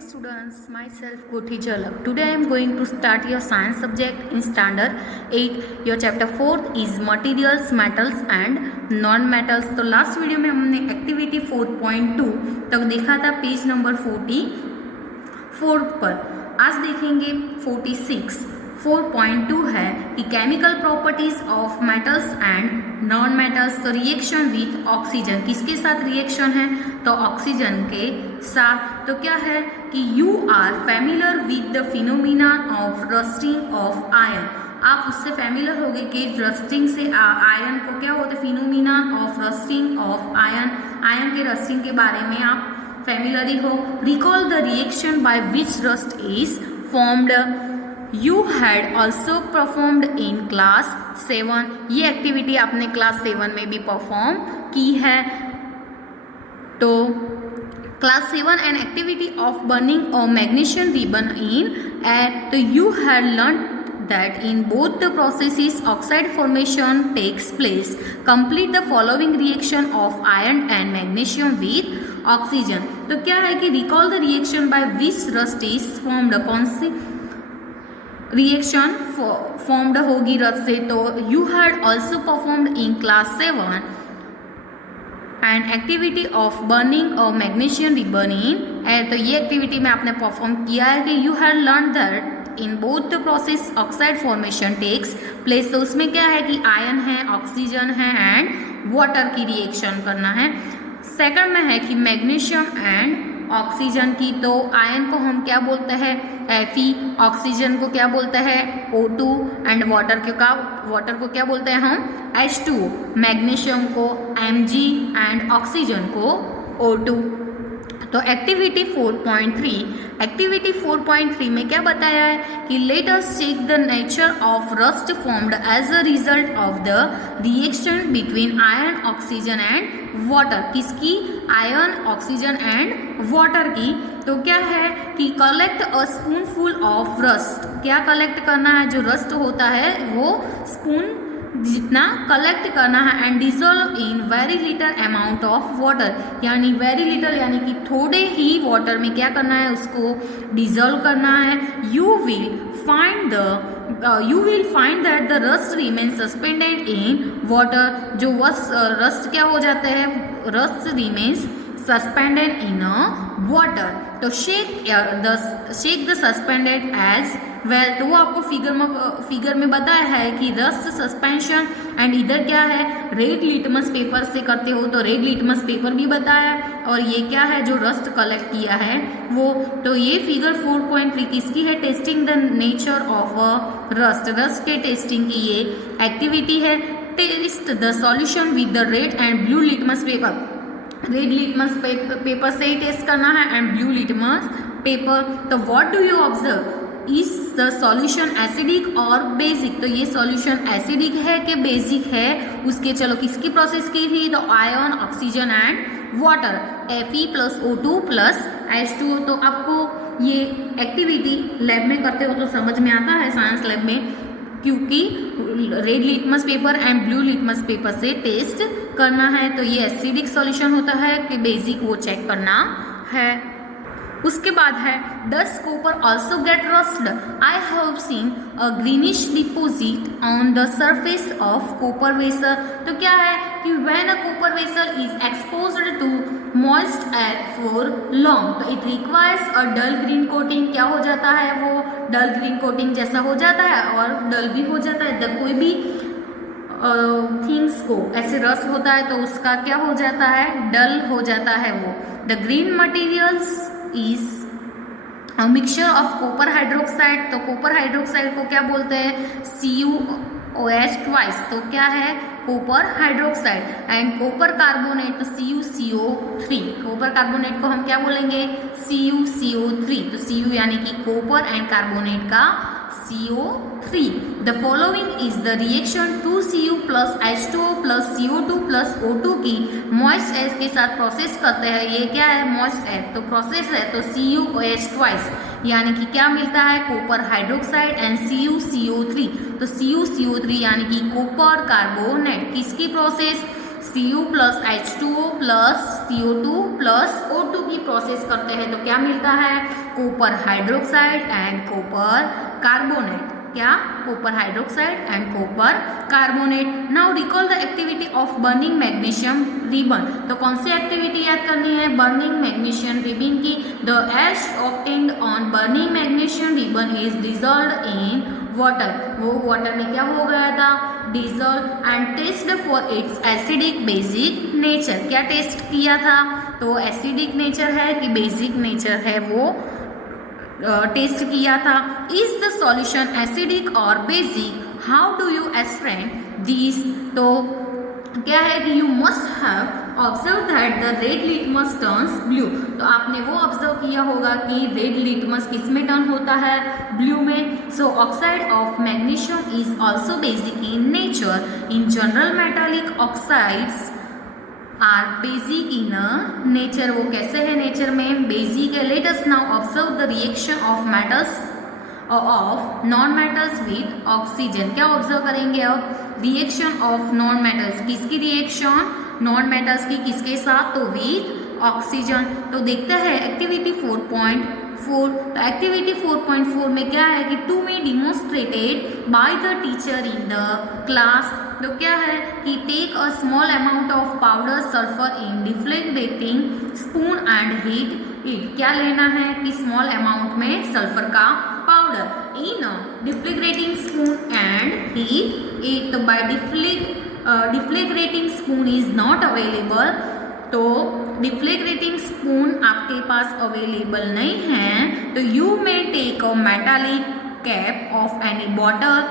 students, myself Kothi Jalak. Today I am going to start your science subject in standard 8. Your chapter 4th is materials, metals and non-metals. तो last video में हमने activity 4.2 तक देखा था page number 44 पर. आज देखेंगे 46. 4.2 है कि chemical properties of metals and non metals. तो रिएक्शन विथ ऑक्सीजन, किसके साथ रिएक्शन है? तो ऑक्सीजन के साथ. तो क्या है कि you are familiar with the phenomena of rusting of iron. आप उससे फैमिलियर हो गए कि रस्टिंग से आयरन को क्या होता है, phenomena of rusting of iron. Iron के रस्टिंग के बारे में आप फैमिलियर हो. Recall the reaction by which rust is formed. You had also performed in class 7. ये एक्टिविटी आपने क्लास 7 में भी परफॉर्म की है. तो class 7 an activity of burning of magnesium ribbon in air. तो you had learn that in both the processes oxide formation takes place. Complete the following reaction of iron and magnesium with oxygen. तो क्या है कि recall the reaction by which rust is formed. कौन सी reaction formed होगी rust से? तो you had also performed in class 7 and activity of burning of magnesium ribbon in air. तो ये एक्टिविटी में आपने परफॉर्म किया है कि you had learn that in both the process oxide formation takes place. तो उसमें क्या है कि आयन है, ऑक्सीजन है एंड वाटर की रिएक्शन करना है. सेकंड में है कि मैग्नीशियम एंड ऑक्सीजन की. तो आयन को हम क्या बोलते हैं? Fe. ऑक्सीजन को क्या बोलते हैं? O2 एंड वाटर को क्या बोलते हैं हम? H2. मैग्नीशियम को Mg एंड ऑक्सीजन को O2. तो एक्टिविटी 4.3 में क्या बताया है कि let us check the nature of rust formed as a result of the reaction between iron, oxygen and water. किसकी? आयरन, ऑक्सीजन एंड वाटर की. तो क्या है कि collect a spoonful of rust. क्या कलेक्ट करना है? जो रस्ट होता है वो स्पून जितना कलेक्ट करना है and dissolve in very little amount of water. यानी वेरी लिटल यानी कि थोड़े ही वाटर में क्या करना है? उसको डिजोल्व करना है. You will find that the rust remain suspended in water. जो रस्ट क्या हो जाता है? Rust remains suspended in water. तो shake the suspended as well. तो वो आपको फिगर में बताया है कि रस्ट सस्पेंशन एंड इधर क्या है? रेड लिटमस पेपर से करते हो तो रेड लिटमस पेपर भी बताया है. और ये क्या है? जो रस्ट कलेक्ट किया है वो. तो ये फिगर 4.3 किसकी है? Testing the nature of rust के टेस्टिंग की ये एक्टिविटी है. Test the solution with the red and blue litmus paper. Red litmus paper से ही टेस्ट करना है एंड ब्लू लिटमस पेपर. तो what do you observe? Is the solution acidic और बेसिक. तो ये सॉल्यूशन एसिडिक है कि बेसिक है? उसके चलो किसकी प्रोसेस की थी? तो ion, oxygen and water. Fe plus O2 plus H2O. तो आपको ये एक्टिविटी लैब में करते हो तो समझ में आता है साइंस लैब में, क्योंकि red litmus paper and blue litmus paper से टेस्ट करना है. तो ये एसिडिक सॉल्यूशन होता है कि बेसिक, वो चेक करना है. उसके बाद है does copper also get rusted. I have seen a greenish deposit on the surface of copper vessel. तो क्या है कि when a copper vessel is exposed to moist air for long तो it requires a dull green coating. क्या हो जाता है? वो डल ग्रीन कोटिंग जैसा हो जाता है और डल भी हो जाता है. जब कोई भी थिंग्स को ऐसे रस्ट होता है तो उसका क्या हो जाता है? डल हो जाता है वो. The green materials is a mixture of copper hydroxide. तो कॉपर हाइड्रोक्साइड को क्या बोलते हैं? CuOH twice. तो क्या है? Copper hydroxide. And copper carbonate तो CuCO3. कॉपर कार्बोनेट को हम क्या बोलेंगे? CuCO3. तो Cu यानी कि कॉपर एंड कार्बोनेट का CO3. The following is the reaction 2Cu plus H2O plus CO2 plus O2 की मॉइस्ट एयर के साथ प्रोसेस करते हैं. ये क्या है? Moist air. तो प्रोसेस है तो CuOH ट्वाइस यानी कि क्या मिलता है? Copper hydroxide and CuCO3. तो CuCO3 यानी कि कॉपर कार्बोनेट. किसकी process? Cu plus H2O plus CO2 plus O2 की प्रोसेस करते हैं तो क्या मिलता है? Copper hydroxide and copper carbonate. क्या? Copper hydroxide and copper carbonate. Now recall the activity of burning magnesium ribbon. तो कौन सी एक्टिविटी याद करनी है? बर्निंग मैग्नीशियम रिबन की। The ash obtained on burning magnesium ribbon is dissolved in water. वो water में क्या हो गया था? Dissolve and test for its acidic basic nature. क्या टेस्ट किया था? तो एसिडिक नेचर है कि बेसिक नेचर है वो टेस्ट किया था। इज द सॉल्यूशन एसिडिक और basic? How do you explain this? तो क्या है कि you must have observe that the red litmus turns blue. तो आपने वो ऑब्जर्व किया होगा कि रेड लिटमस किस में टर्न होता है? ब्लू में। So oxide of magnesium is also basic in nature. In general metallic oxides are basic in nature. वो कैसे है नेचर में? बेसिक है। Let us now observe the reaction of metals of non metals with oxygen. क्या observe करेंगे अब? Reaction of non metals. किसकी reaction? Non metals की। किसके साथ? तो विद ऑक्सीजन। तो देखते हैं एक्टिविटी 4.4। तो एक्टिविटी 4.4 में क्या है कि to be demonstrated by the teacher in the class. तो क्या है कि take a small amount of powder sulphur in deflecting spoon and heat it. क्या लेना है कि स्मॉल अमाउंट में सल्फर का powder in deflecting spoon and heat it. तो by deflecting spoon is not available. तो डिफ्लेक्टिंग स्पून आपके पास अवेलेबल नहीं है तो you may take a metallic cap of any bottle.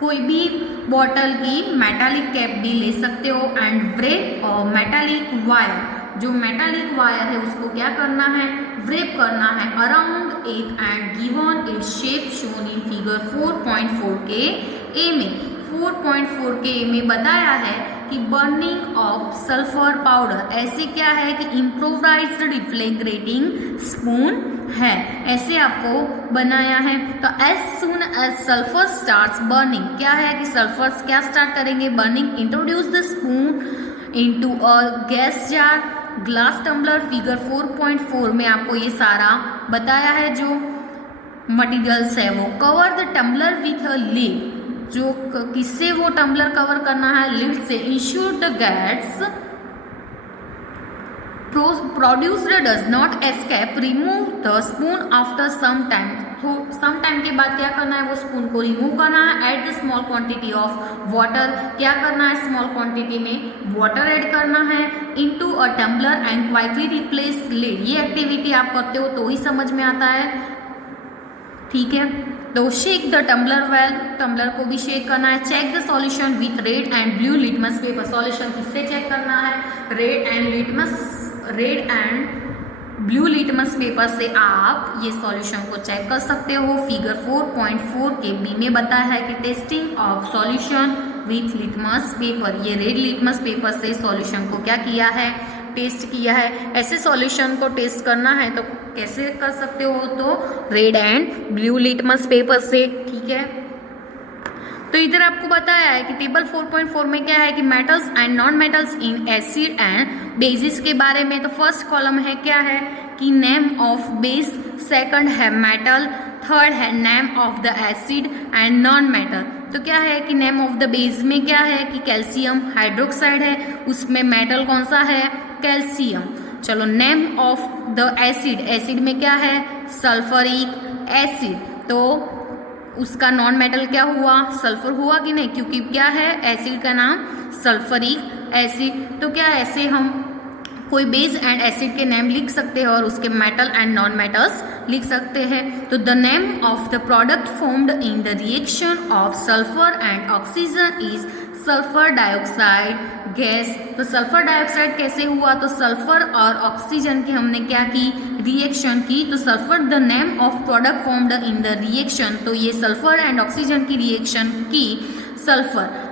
कोई भी बॉटल की मेटालिक कैप भी ले सकते हो। एंड व्रेप और मेटालिक वायर। जो मेटालिक वायर है उसको क्या करना है? व्रेप करना है around it and given it shape shown in figure 4.4 के ए में। 4.4 के ए में बताया है कि बर्निंग ऑफ सल्फर पाउडर। ऐसे क्या है कि इम्प्रोवाइज्ड डिफ्लेक्टिंग स्पून है। ऐसे आपको बनाया है। तो as soon as sulphur starts burning, क्या है कि सल्फर क्या स्टार्ट करेंगे? Burning. Introduce the spoon into a gas jar glass tumbler. Figure 4.4 में आपको ये सारा बताया है जो मटीरियल्स है वो। Cover the tumbler with a lid. जो किससे वो टम्बलर कवर करना है? लिड से। Ensure the gas produced does not escape. Remove the spoon after some time. तो सम टाइम के बाद क्या करना है? वो स्पून को रिमूव करना है। Add the small quantity of water. क्या करना है? स्मॉल क्वांटिटी में वाटर ऐड करना है into a tumbler and quickly replace lid. ये एक्टिविटी आप करते हो तो ही समझ में आता है। ठीक है, तो shake the tumbler well. Tumbler को भी शेक करना है। Check the solution with red and blue litmus paper. Solution किससे चेक करना है? Red and blue litmus paper से आप ये सॉल्यूशन को चेक कर सकते हो। फिगर 4.4 के बी में बताया है कि testing of solution with litmus paper. ये रेड लिटमस पेपर से सॉल्यूशन को क्या किया है? टेस्ट किया है। ऐसे सॉल्यूशन को टेस्ट करना है तो कैसे कर सकते हो? तो red and blue litmus paper से। ठीक है, तो इधर आपको बताया है कि टेबल 4.4 में क्या है कि metals and non metals in acid and bases के बारे में। तो फर्स्ट कॉलम है क्या है कि नेम ऑफ बेस, सेकंड है मेटल, थर्ड है name of the acid and non metal. तो क्या है कि नेम ऑफ द बेस में क्या है कि कैल्शियम हाइड्रोक्साइड है, उसमें मेटल कौन सा है? कैल्शियम। चलो name of the acid, acid में क्या है? Sulphuric acid. तो उसका नॉन मेटल क्या हुआ? सल्फर हुआ कि नहीं? क्योंकि क्या है एसिड का नाम सल्फरिक एसिड। तो क्या ऐसे हम कोई बेस एंड एसिड के नेम लिख सकते हैं और उसके मेटल एंड नॉन मेटल्स लिख सकते हैं। तो the name of the product formed in the reaction of sulphur and oxygen is sulphur dioxide gas. तो सल्फर डाइऑक्साइड कैसे हुआ? तो सल्फर और ऑक्सीजन की हमने क्या की? रिएक्शन की। तो sulphur the name of product formed in the reaction. तो ये सल्फर एंड ऑक्सीजन की रिएक्शन की सल्फर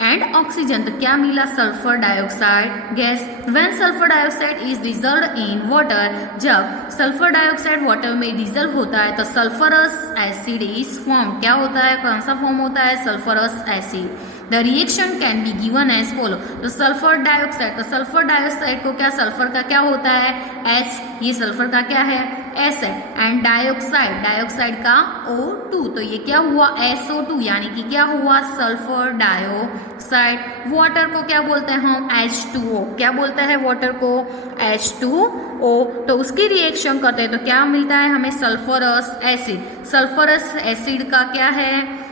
एंड ऑक्सीजन। तो क्या मिला? Sulphur dioxide gas. When sulphur dioxide is dissolved in water, जब सल्फर डाइऑक्साइड वाटर में डिजॉल्व होता है तो सल्फरस एसिड इज फॉर्म। क्या होता है? कौन सा फॉर्म होता है? Sulphurous acid. The reaction can be given as follow. तो सल्फर डाइऑक्साइड, तो सल्फर डाइऑक्साइड को क्या, सल्फर का क्या होता है एच, ये सल्फर का क्या है एस है, एंड डाइऑक्साइड, डाइऑक्साइड का O2, तो ये क्या हुआ SO2, यानी कि क्या हुआ सल्फर डाइऑक्साइड। वाटर को क्या बोलते हैं हम H2O, क्या बोलते हैं वाटर को H2O। तो उसकी रिएक्शन करते हैं तो क्या मिलता है हमें सल्फरस एसिड, सल्फरस एसिड का क्या है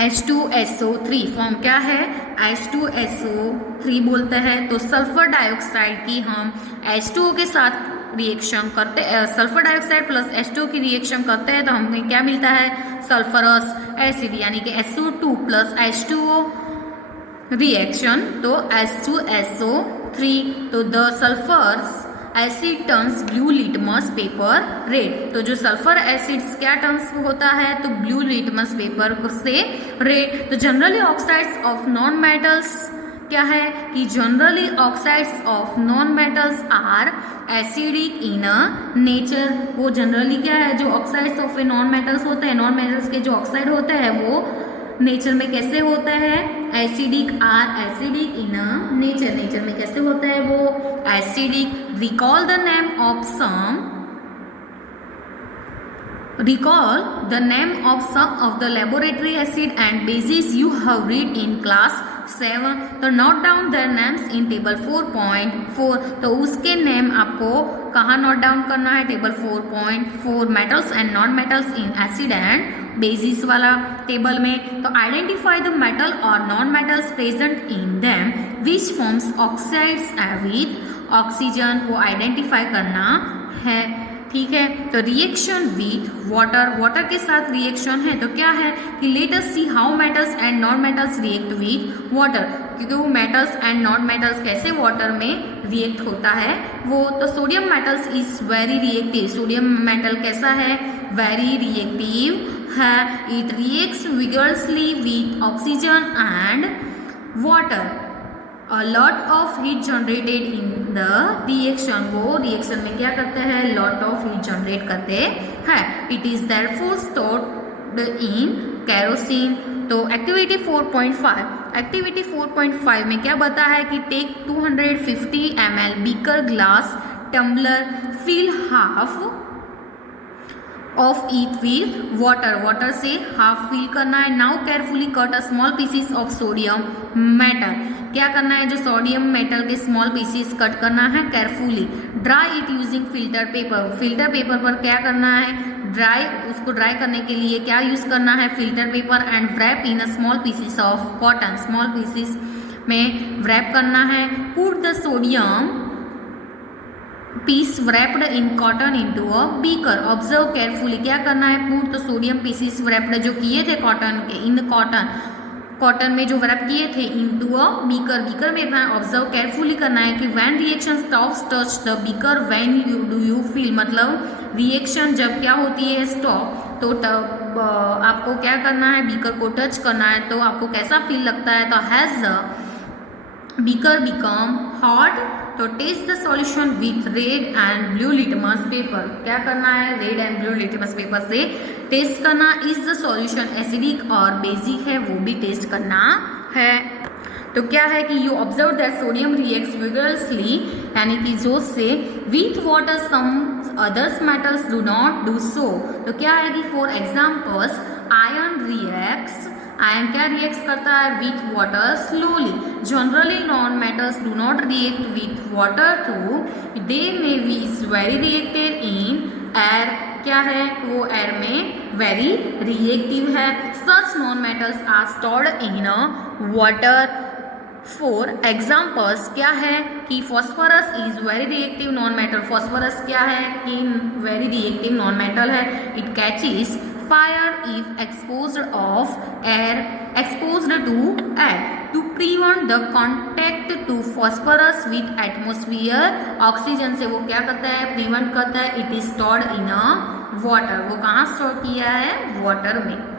H2SO3 फॉर्म क्या है H2SO3 बोलते हैं। तो सल्फर डाइऑक्साइड की हम H2O के साथ रिएक्शन करते, सल्फर डाइऑक्साइड प्लस H2O की रिएक्शन करते हैं तो हमें क्या मिलता है सल्फरस एसिड, यानी कि SO2 प्लस H2O रिएक्शन तो H2SO3। तो the sulphurous acid turns blue litmus paper red, तो जो सल्फर एसिड्स क्या टर्न्स होता है तो ब्लू लिटमस पेपर से रेड। तो generally oxides of non metals क्या है कि generally oxides of non metals are acidic in nature, वो जनरली क्या है जो oxides of a non metals होते हैं, नॉन मेटल्स के जो ऑक्साइड होते हैं वो नेचर में कैसे होता है acidic, are acidic in nature, nature में कैसे होता है वो acidic. Recall the name of some, recall the name of some of the laboratory acid and bases you have read in class 7, तो note down their names in table 4.4, तो उसके name आपको कहाँ नोट डाउन करना है table 4.4 metals and non metals in acid and bases वाला table में। तो आइडेंटिफाई द मेटल और non metals present in them which forms oxides with oxygen, वो आइडेंटिफाई करना है, ठीक है। तो रिएक्शन विथ वाटर, वाटर के साथ रिएक्शन है तो क्या है कि let us see how metals and non metals react with water, क्योंकि वो मेटल्स एंड नॉन मेटल्स कैसे वाटर में रिएक्ट होता है वो। तो sodium metals is very reactive, sodium metal कैसा है वेरी रिएक्टिव है, it reacts vigorously with oxygen and water, a lot of heat generated in the reaction, वो रिएक्शन में क्या करते हैं lot of heat generate करते हैं। it is therefore stored in kerosene। तो एक्टिविटी 4.5, एक्टिविटी 4.5 में क्या बता है कि take 250 ml beaker glass tumbler fill half of it with water, water से हाफ फिल करना है। Now carefully cut a small pieces of sodium metal, क्या करना है जो सोडियम मेटल के स्मॉल पीसीस कट करना है carefully. Dry it using filter paper, filter paper पर क्या करना है ड्राई, उसको ड्राई करने के लिए क्या यूज करना है filter paper, and wrap in a small pieces of cotton, small pieces में व्रैप करना है। Put the sodium piece wrapped in cotton into a beaker, observe carefully क्या करना है पुट तो सोडियम पीसीस wrapped जो किए थे कॉटन के इन कॉटन, कॉटन में जो व्रैप किए थे इनटू अ बीकर, बीकर में ऑब्जर्व केयरफुली करना है कि when reaction stops touch the beaker when you do you feel, मतलब रिएक्शन जब क्या होती है स्टॉप तो तब आपको क्या करना है बीकर को टच करना है तो आपको कैसा फील लगता है। तो has the beaker become hot, तो test the solution with red and blue litmus paper, क्या करना है red and blue litmus paper से टेस्ट करना। इज द सॉल्यूशन एसिडिक और बेसिक है वो भी टेस्ट करना है। तो क्या है कि you observe that sodium reacts vigorously, यानी कि जोश से with water, some others metals do not do so. तो क्या है कि for examples iron reacts, iron क्या रिएक्ट करता है with water slowly, generally non metals do not react with water too, they may be is very reacted in air, क्या है वो एयर में वेरी रिएक्टिव है। Such non metals are stored in water. For examples क्या है कि phosphorus is very reactive non metal, phosphorus क्या है कि वेरी रिएक्टिव नॉन मेटल है। It catches fire if exposed to air to prevent the contact to phosphorus with atmosphere, oxygen से वो क्या करता है प्रिवेंट करता है। It is stored in a water, वो कहाँ स्टोर किया है वाटर में।